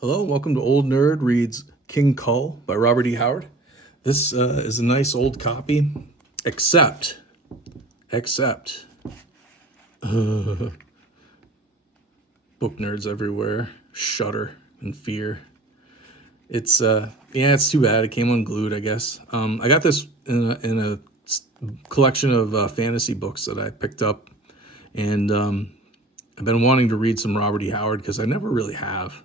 Hello, welcome to Old Nerd Reads King Kull by Robert E. Howard. This is a nice old copy, except, except, book nerds everywhere shudder in fear. It's too bad. It came unglued, I guess. I got this in a collection of fantasy books that I picked up, and I've been wanting to read some Robert E. Howard because I never really have.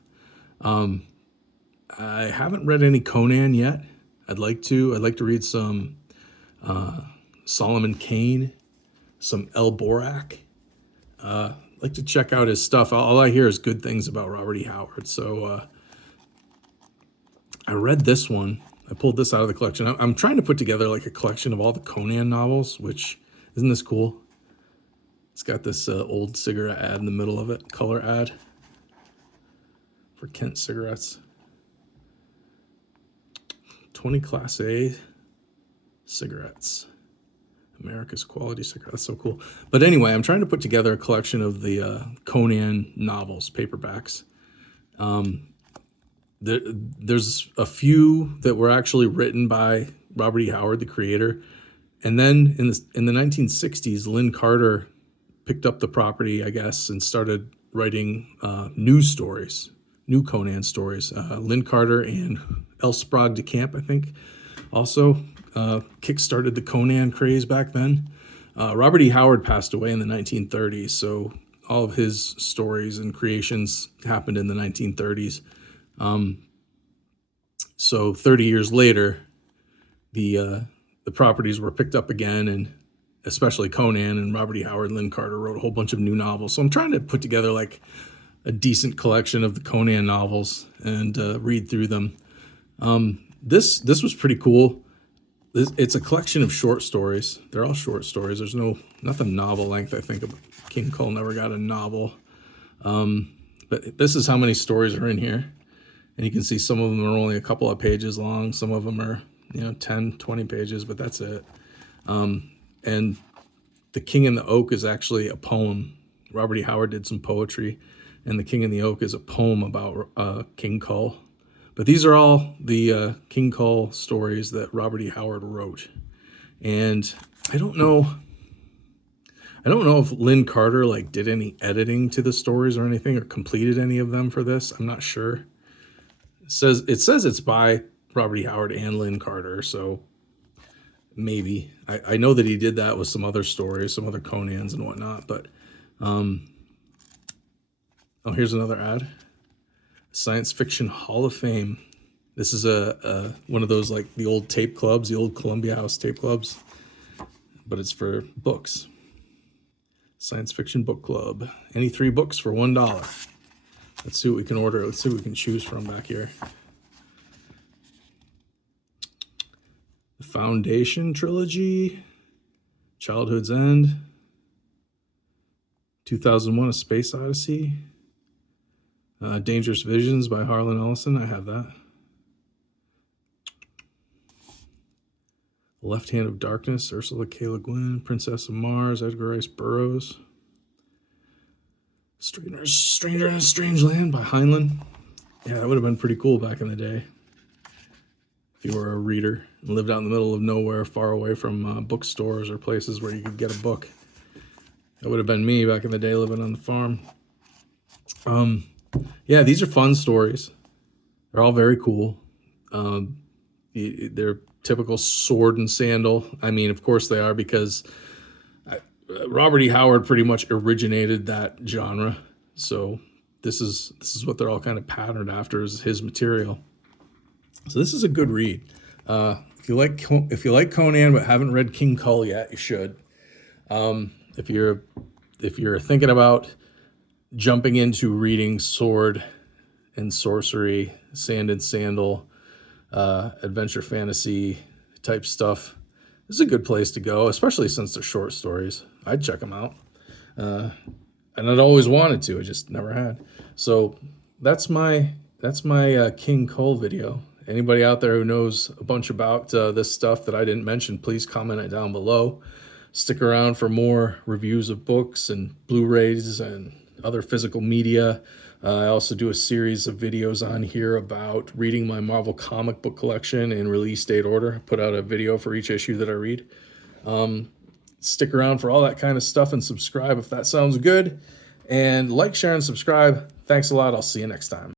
I haven't read any Conan yet. I'd like to. I'd like to read some Solomon Kane, some El Borak. I'd like to check out his stuff. All I hear is good things about Robert E. Howard. So I read this one. I pulled this out of the collection. I'm trying to put together like a collection of all the Conan novels, which, isn't this cool? It's got this old cigarette ad in the middle of it, color ad for Kent cigarettes. 20 Class A cigarettes. America's quality cigarette. That's so cool. But anyway, I'm trying to put together a collection of the Conan novels, paperbacks. There's a few that were actually written by Robert E. Howard, the creator. And then in the 1960s, Lynn Carter picked up the property, I guess, and started writing new stories, new Conan stories. Lynn Carter and L. Sprague de Camp, I think, also kickstarted the Conan craze back then. Robert E. Howard passed away in the 1930s, so all of his stories and creations happened in the 1930s. So 30 years later, the properties were picked up again, and especially Conan, and Robert E. Howard and Lynn Carter wrote a whole bunch of new novels. So I'm trying to put together like a decent collection of the Conan novels and read through them. This was pretty cool. It's a collection of short stories. They're all short stories. There's nothing novel length. I think King Kull never got a novel. But this is how many stories are in here. And you can see some of them are only a couple of pages long. Some of them are, 10, 20 pages, but that's it. And The King and the Oak is actually a poem. Robert E. Howard did some poetry, and The King and the Oak is a poem about King Kull. But these are all the King Kull stories that Robert E. Howard wrote. And I don't know if Lynn Carter did any editing to the stories or anything, or completed any of them for this. I'm not sure. It says it's by Robert E. Howard and Lynn Carter, so maybe. I know that he did that with some other stories, some other Conans and whatnot, but here's another ad. Science Fiction Hall of Fame. This is a one of those like the old tape clubs, the old Columbia House tape clubs, but it's for books. Science Fiction Book Club. Any 3 books for $1. Let's see what we can order. Let's see what we can choose from back here. The Foundation Trilogy, Childhood's End, 2001: A Space Odyssey, Dangerous Visions by Harlan Ellison. I have that. The Left Hand of Darkness, Ursula K. Le Guin, Princess of Mars, Edgar Rice Burroughs. Stranger in a Strange Land by Heinlein. Yeah, that would have been pretty cool back in the day. If you were a reader and lived out in the middle of nowhere, far away from bookstores or places where you could get a book. That would have been me back in the day living on the farm. Yeah, these are fun stories. They're all very cool. They're typical sword and sandal. I mean, of course they are, because Robert E. Howard pretty much originated that genre. So this is what they're all kind of patterned after, is his material. So this is a good read. If you like Conan but haven't read King Kull yet, you should. If you're thinking about jumping into reading sword and sorcery, sand and sandal, adventure fantasy type stuff, this is a good place to go, especially since they're short stories. I'd check them out. And I'd always wanted to, I just never had. So that's my King Kull video. Anybody out there who knows a bunch about this stuff that I didn't mention, please comment it down below. Stick around for more reviews of books and Blu-rays and other physical media. I also do a series of videos on here about reading my Marvel comic book collection in release date order. I put out a video for each issue that I read. Stick around for all that kind of stuff and subscribe if that sounds good. And like, share, and subscribe. Thanks a lot. I'll see you next time.